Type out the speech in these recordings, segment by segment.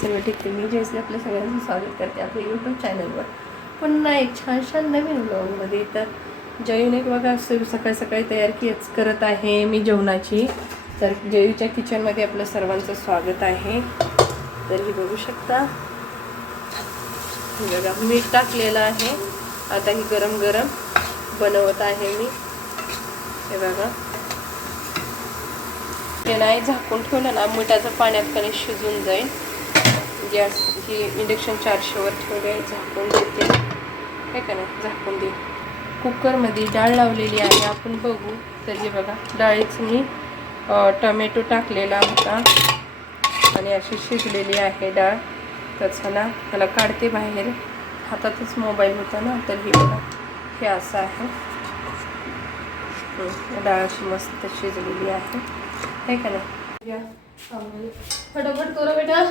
सर्व ठीक मी जयश्री आपल्या सगळ्यांचं स्वागत करते आपल्या यूट्यूब चॅनलवर पुन्हा एक छानशा नवीन ब्लॉगमध्ये तर जयून एक बघा सकाळी सकाळी तयार केच करत आहे मी जेवणाची. तर जयूच्या किचनमध्ये आपलं सर्वांचं स्वागत आहे. तर ही बघू शकता. हे बघा मीठ टाकलेलं आहे. आता ही गरम गरम बनवत आहे मी. हे बघा. ते नाही झाकून ठेवलं ना मिठाचं पाण्यात कधी शिजून जाईल. गॅस ही इंडक्शन चारशेवर ठेवले झाकून देते. काय का नाही? झाकून दे. कुकरमध्ये डाळ लावलेली आहे आपण बघू. तर हे बघा डाळीच मी टमॅटो टाकलेला होता. आणि अशी शिजलेली आहे डाळ. तर चला त्याला काढते बाहेर. हातातच मोबाईल होता ना तर हे बघा हे असं आहे. डाळ अशी मस्त शिजलेली आहे. का ना या फटाफट करू बेटा.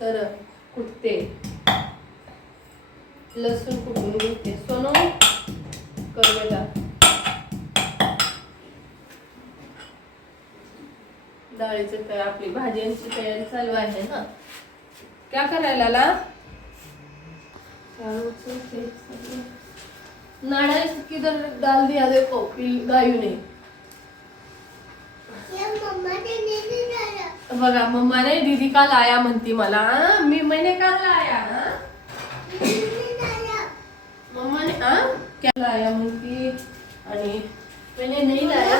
तर कुटते लसूण कुटून घेते? सोनू? करवेला डाळीचं तर आपली भाज्यांची तयारी चालू आहे ना? क्या करायला ला नाड़ा दर डाल दिया देखो पी- गायू ने बघा मम्मा ने दीदी का लाया म्हणती मला मी मैंने का लाया हं? मम्मा ने हा क्या लाया म्हणती? आणि मैंने नाही लाया.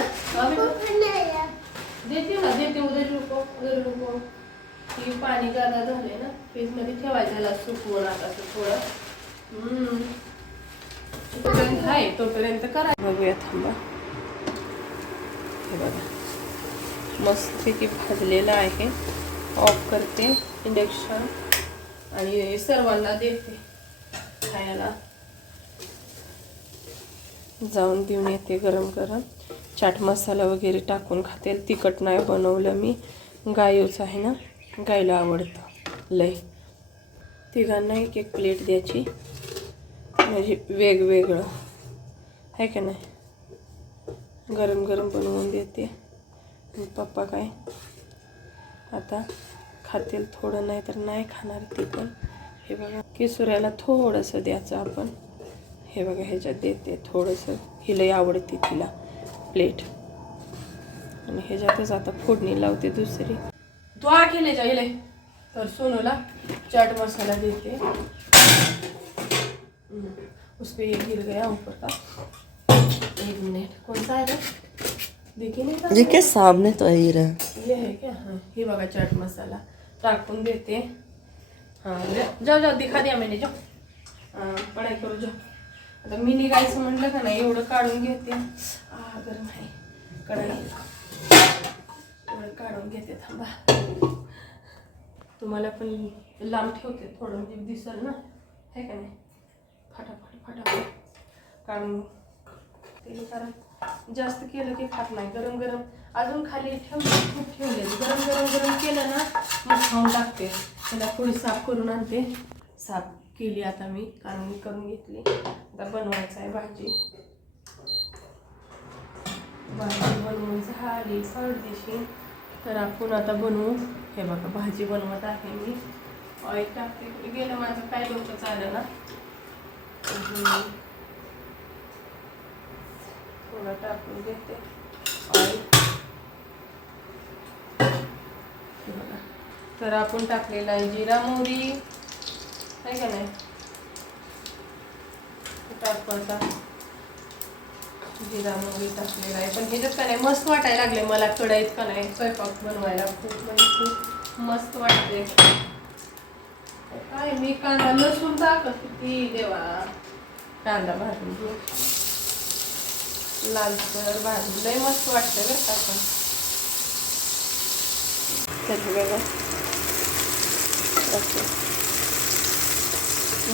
देते ना देते उद्या रुको उद्या रुको की पाणी गादा झालंय ना फ्रीजमध्ये ठेवायचं सुकवून आता थोडं. हम्म. तोपर्यंत आहे तोपर्यंत करा. बघूया थांबा. हे बघा. मस्तपैकी भाजलेलं आहे. ऑफ करते. इंडक्शन आणि सर्वांना देते. खायला. जाऊन देऊन येते गरम गरम. चाट मसाला वगैरे टाकून खाते. तिखट नाही बनवलं मी. गायूच आहे ना. गायला आवडतं. लय. तिघांना एक एक प्लेट द्यायची. म्हणजे वेगवेगळं. आहे का नाही? गरम गरम बनवून देते. पप्पा काय? आता खातील थोडं नाही तर नाही खाणार ती पण. हे बघा किसुऱ्याला थोडंसं द्यायचं आपण. हे बघा ह्याच्यात देते थोडंसं. हिला आवडते तिला प्लेट. आणि ह्याच्यातच आता फोडणी लावते दुसरी. तो केले जाईल. तर सोनूला चाट मसाला देते. उसपे उस ये गिर गया ऊपर का एक मिनट. कौन सा है ये के सामने तो ही? रहा ये है क्या? हाँ हे बघा चाट मसाला। टाकून देते हाँ। जा- जाओ जाओ दिखा दिया मैंने जाओ। हाँ पढ़ाई करो जाओ। आता मी निघायचं म्हटलं का नाही एवढं काढून घेते। आ गरम आहे. कढाई. एवढं काढून घेते थांबा. तुम्हाला पण लांब ठेवते थोडं म्हणजे दिसल ना. आहे का नाही? फटाफट फटाफट. काढून ते कारण जास्त केलं की खात नाही. गरम गरम अजून खाली ठेवले खूप ठेवले गरम गरम गरम केलं ना मग खाऊन टाकते. त्याला थोडी साफ करून आणते. साफ केली आता मी कारण मी करून घेतली. आता बनवायचं आहे भाजी. भाजी बनवून झाली दिवशी तर आपण आता बनवू. हे बघा भाजी बनवत आहे मी. ऑइल टाकते. गेलं माझं काय डोकं चालेल ना? थोडं टाकून घेते ऑइल तर आपण टाकलेला आहे जिरा मोहरी. आहे का नाही? हे टाकू आता जिरा मोहरी टाकलेला आहे. पण ह्याच्यात का नाही मस्त वाटायला लागले मला. कढईत का नाही. स्वयंपाक बनवायला खूप म्हणजे खूप मस्त वाटते काय मी कांदा लसूण टाकत किती देवा कांदा भाजून घेऊ लाल कलर भाजून लय मस्त वाटतं बरं का पण.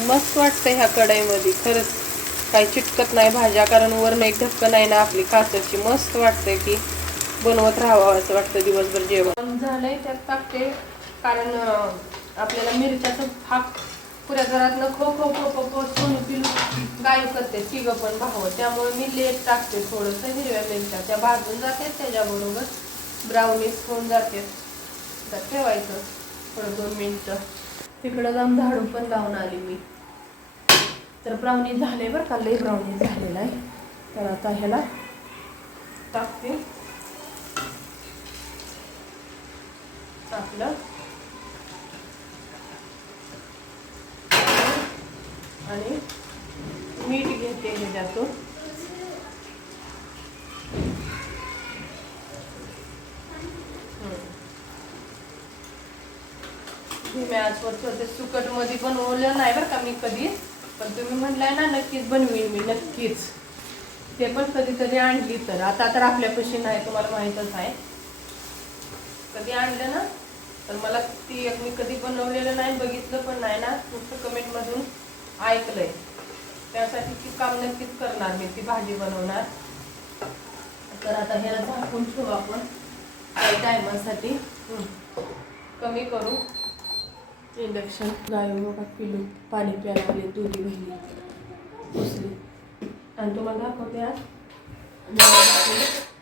मस्त वाटतं ह्या कढईमध्ये. खरंच काही चिटकत नाही भाज्या कारण वरण एक धक्कन आहे ना आपली काचची मस्त वाटतंय की बनवत राहावं असं वाटतं दिवसभर जेवण. झालंय त्यात टाकते कारण आपल्याला मिरच्याचं फाक पुऱ्या घरातनं खो खो खो खो खो सोनू पिलू गाय करते तिघं पण भाव. त्यामुळे मी लेट टाकते थोडंसं हिरव्या मिरच्या. त्या भाजून जाते त्याच्याबरोबर ब्राउनीज होऊन जाते. तर ठेवायचं थोडं दोन मिनटं. तिकडं जाऊन झाडू पण लावून आली मी. तर ब्राउनी झाले बरं का लई ब्राउनी झालेला आहे. तर आता ह्याला टाकते. टाकलं आणि मीठ घेते ह्याच्यातून मी आजवर ते सुकटमध्ये बनवलं नाही बरं का मी कधी. पण तुम्ही म्हणलाय ना नक्कीच बनवीन मी नक्कीच. ते पण कधीतरी आणली तर. आता तर आपल्यापाशी नाही तुम्हाला माहीतच आहे. कधी आणलं ना? तर मला ती एक मी कधी बनवलेलं नाही बघितलं पण नाही ना. नुसतं कमेंटमधून ऐकलंय. त्यासाठी ती काम नक्कीच करणार मी ती भाजी बनवणार. तर आता ह्याला झाकून ठेवू आपण. काही टायमासाठी. कमी करू. इंडक्शन गाय बघा पिलू पाणी प्यायला लागले दुधी बहिणी. उचली. आणि तुम्हाला दाखवते आज.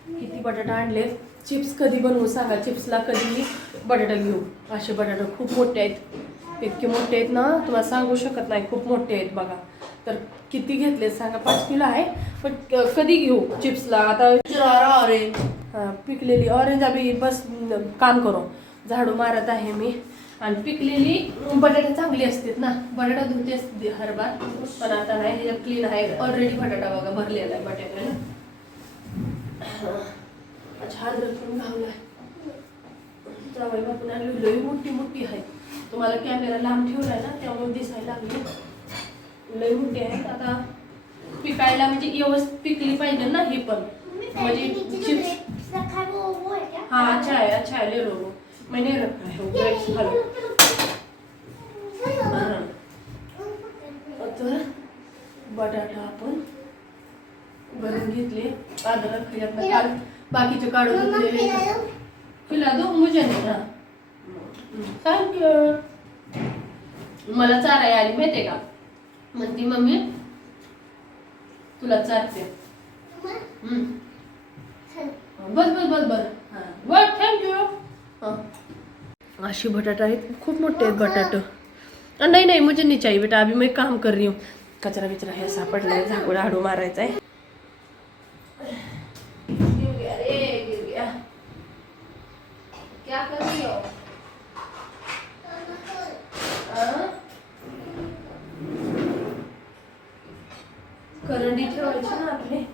किती बटाटा आणले. चिप्स कधी बनवू सांगा. चिप्सला कधी बटाटा घेऊ. असे बटाटा खूप मोठे आहेत. इतके मोठे आहेत ना तुम्हाला सांगू शकत नाही खूप मोठे आहेत बघा. तर किती घेतले सांगा पाच किलो आहे पण कधी घेऊ चिप्सला? आता ऑरेंज हा, पिकलेली ऑरेंज आम्ही बस काम करू. झाडू मारत आहे मी. आणि पिकलेली बटाटे चांगली असतात ना. बटाटा धुते असते हरभरा पण आता नाही ह्याच्यात क्लीन आहे. ऑलरेडी बटाटा बघा भरलेला आहे बटाट्याने छान रचून आणली लई मोठी मोठी आहे. तुम्हाला कॅमेरा लांब ठेवलाय ना त्यामुळे दिसायला लागली लई मोठी आहेत आता पिकायला म्हणजे व्यवस्थित पिकली पाहिजे ना ही पण म्हणजे चिप्स हाँ अच्छा है अच्छा है ले लो वो मैंने रखा है वो ग्रेप्स खा लो हाँ. तर बटाटा आपण भरून घेतले अद्रक काल बाकीचे काढून घेतलेले खिला दो मुझे नाही ना थँक्यू मला चाराय आली माहितीये का? म्हणती मम्मी तुला चारते. बस बस बस बस. बर थँक्यू अशी बटाटा आहेत. खूप मोठे आहेत बटाटे. नाही नाही मुझे नहीं चाहिए बेटा. अभी मैं काम कर रही हूँ. कचरा बिचरा हे सापडला आहे झाकूड हाडू मारायचा आहे क्या कर रही हो हाँ? करंडी ठेवायची ना आपली.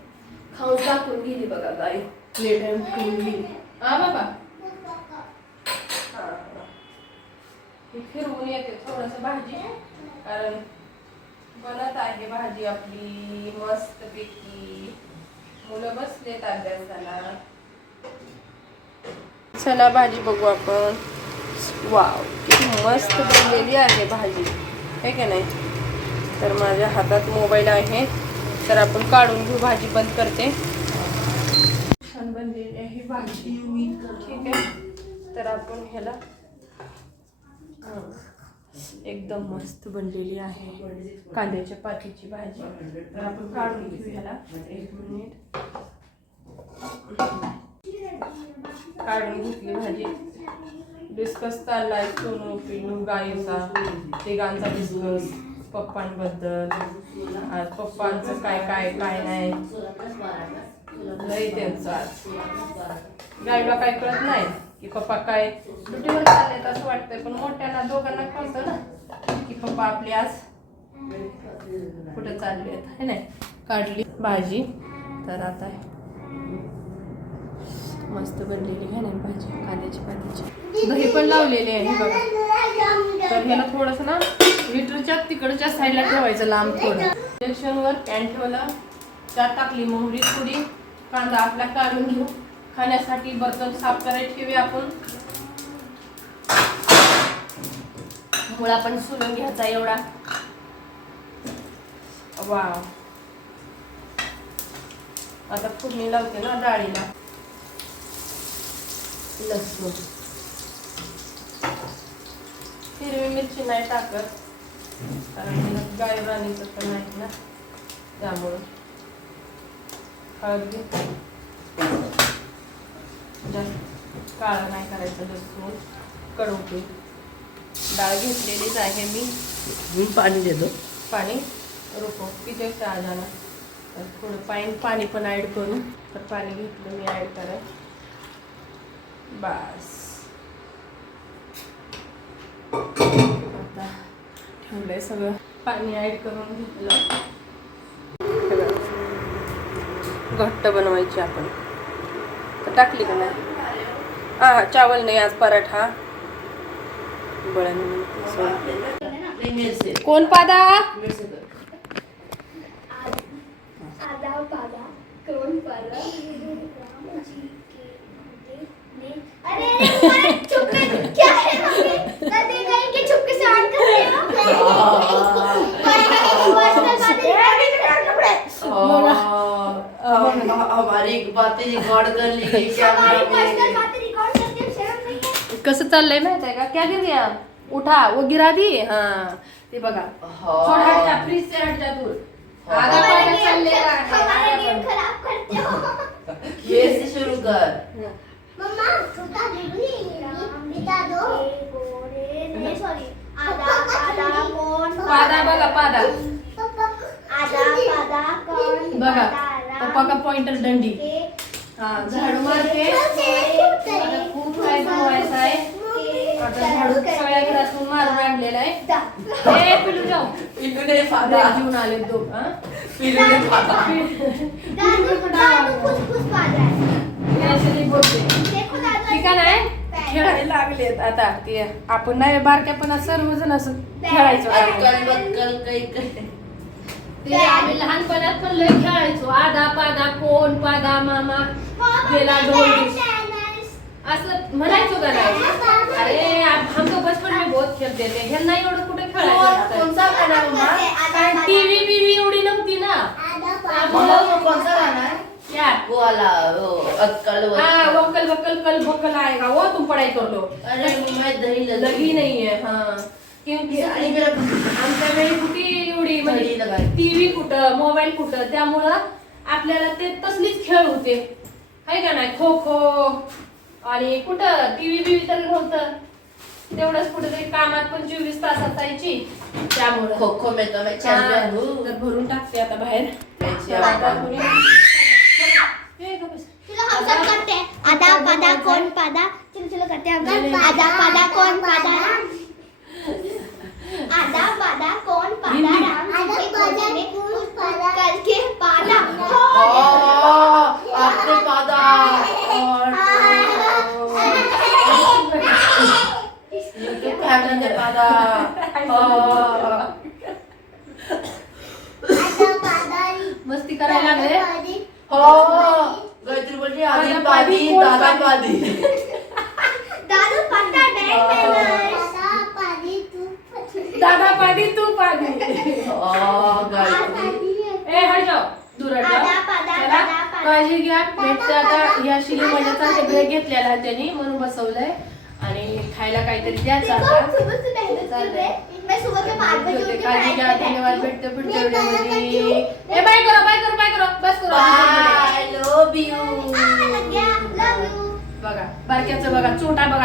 खाऊन टाकून गेली बघा गाई प्लेट आणि खाऊन गेली हा बाबा. हे. फिरवून येते थोडस भाजी. कारण बनत आहे भाजी आपली मस्त पैकी मुलं बसलेत अभ्यासाला. चला भाजी बघू आपण. वाव किती मस्त बनलेली आहे भाजी. आहे का नाही? तर माझ्या हातात मोबाईल आहे. तर आपण काढून घेऊ भाजी बंद करते. छान बनलेली आहे भाजी मी. ठीक आहे. तर आपण ह्याला एकदम मस्त बनलेली आहे कांद्याच्या पातीची भाजी. तर आपण काढून घेऊ ह्याला. एक मिनिट. काढून घेतली भाजी. डिस्कस चाललाय सोनू पिनू गायचा तिघांचा डिस्कस पप्पांबद्दल आज पप्पांचं काय काय काय नाही. लय त्यांचं आज. गाईला काय कळत नाही की पप्पा काय ड्युटीवर चाललेत असं वाटतंय पण मोठ्यांना दोघांना कळतं ना की पप्पा आपले आज कुठं चालले आहेत है नाही? काढली भाजी. तर आता मस्त बनलेली आहे ना भाजी कांद्याची पाण्याची दही पण लावलेली आहे बघा. तर ह्याला थोडंसं ना लिटरच्या तिकडच्या साईडला ठेवायचं लांब थोडं. इंडक्शनवर पॅन ठेवला. त्यात टाकली मोहरी थोडी कांदा आपला काढून घेऊ. खाण्यासाठी बर्तन साफ करायला ठेवी आपण. मुळा पण सोलून घ्यायचा एवढा. वा आता फुडणी लावते ना डाळीला. लसूण. हिरवी मिरची नाही टाकत कारण तिला गाय राणीचं पण नाही ना त्यामुळं. हळद जास्त काळा नाही करायचं लसूण कडवते डाळ घेतलेलीच आहे मी. पाणी देतो. पाणी? रोको किती चहा झाला. तर थोडं पाणी पाणी पण ॲड करू. तर पाणी घेतलं मी ॲड कराय बस आता ठेवलंय सगळं. पाणी ॲड करून घेतलं. घट्ट बनवायची आपण. तर टाकली का नाही? हा चावल नाही आज पराठा. से कोण पादा? कसं चाललंय माहित आहे का क्या गिर गया? उठा वो गिरा दी? हा ते बघा हाँ। छोड़ हट जा फ्रीज से हट जा दूर। आधा हमारा पानी चल गेम लेगा हमारा गेम खराब करते ये से शुरू कर। मम्मा छोटा दीदी बिता दो। नहीं सॉरी आधा पादा कौन? पादा बघा पादा आधा पादा कौन? बघा पप्पा का पॉइंटर डंडी। हा झाडू मारते खूप काय बनवायचं आहे. आता झाडू सगळ्या घरातून मारून आणलेला आहे. ए पिलू जाऊ. फादा घेऊन आले दोघ फादा बोलते. ठीक आहे खेळायला लागलेत आता. ते आपण नाही बारक्यापणा सर्वजण असं खेळायचो अक्कल बक्कल काही काही ते आम्ही लहानपणात पण लय खेळायचो. आधा पादा कोण पादा मामा गेला ढोल असं म्हणायचो का नाही? अरे आप- हम तो बचपन में बहुत खेळते. थे ह्यांना एवढं कुठे खेळायचं है टीव्ही बीव्ही एवढी नव्हती ना. है क्या वाला अक्कल हाँ वक्कल. वक्कल वक्कल कल बक्कल आएगा वो तुम पढ़ाई कर लो अरे मैं दही लगी नहीं है हाँ. क्योंकि आमच्या वेळी कुठे एवढी म्हणजे. टीव्ही कुठं मोबाईल कुठं त्यामुळं आपल्याला ते तसलीच खेळ होते. आहे का नाही? खो खो. आणि कुठं? टीव्ही बिव्ही तर नव्हतं. तेवढंच कुठं तरी कामात पण चोवीस तास असायची त्यामुळं. खो खो में तो मैं चैंपियन तर भरून टाकते आता बाहेर. आता कोणी- ए, गप्प बस. चलो हम सब करते. हैं आधा पादा कौन पादा? चलो चलो करते हैं आधा पादा कौन पादा? आधा पादा कौन पादा राम जी के खोज में करके पादा हाँ, आपने पादा और ये तो फैमिली ने पादा हाँ। मस्ती करायला लागले हाँ, गायत्री बोल रही है, आधी दादा पादी पादी, कोण दादा पादी? पादी दादू पत्ता बैठ दादा पादी तू पादी गायत्री ए हट जाओ दूर हट जाओ. काळजी घ्या. भेटते आता या शिली महिन्याचा ब्रेक घेतलेला आहे त्यांनी म्हणून बसवलंय. आणि खायला काहीतरी द्यायचं काळजी घ्या धन्यवाद। भेटते पुढच्या हूँ। बाय करो बाय करो बाय करो. बस करो. बाय लव यू आ, लग गया लव यू बघा बारक्याचं बघा चोटा बघा.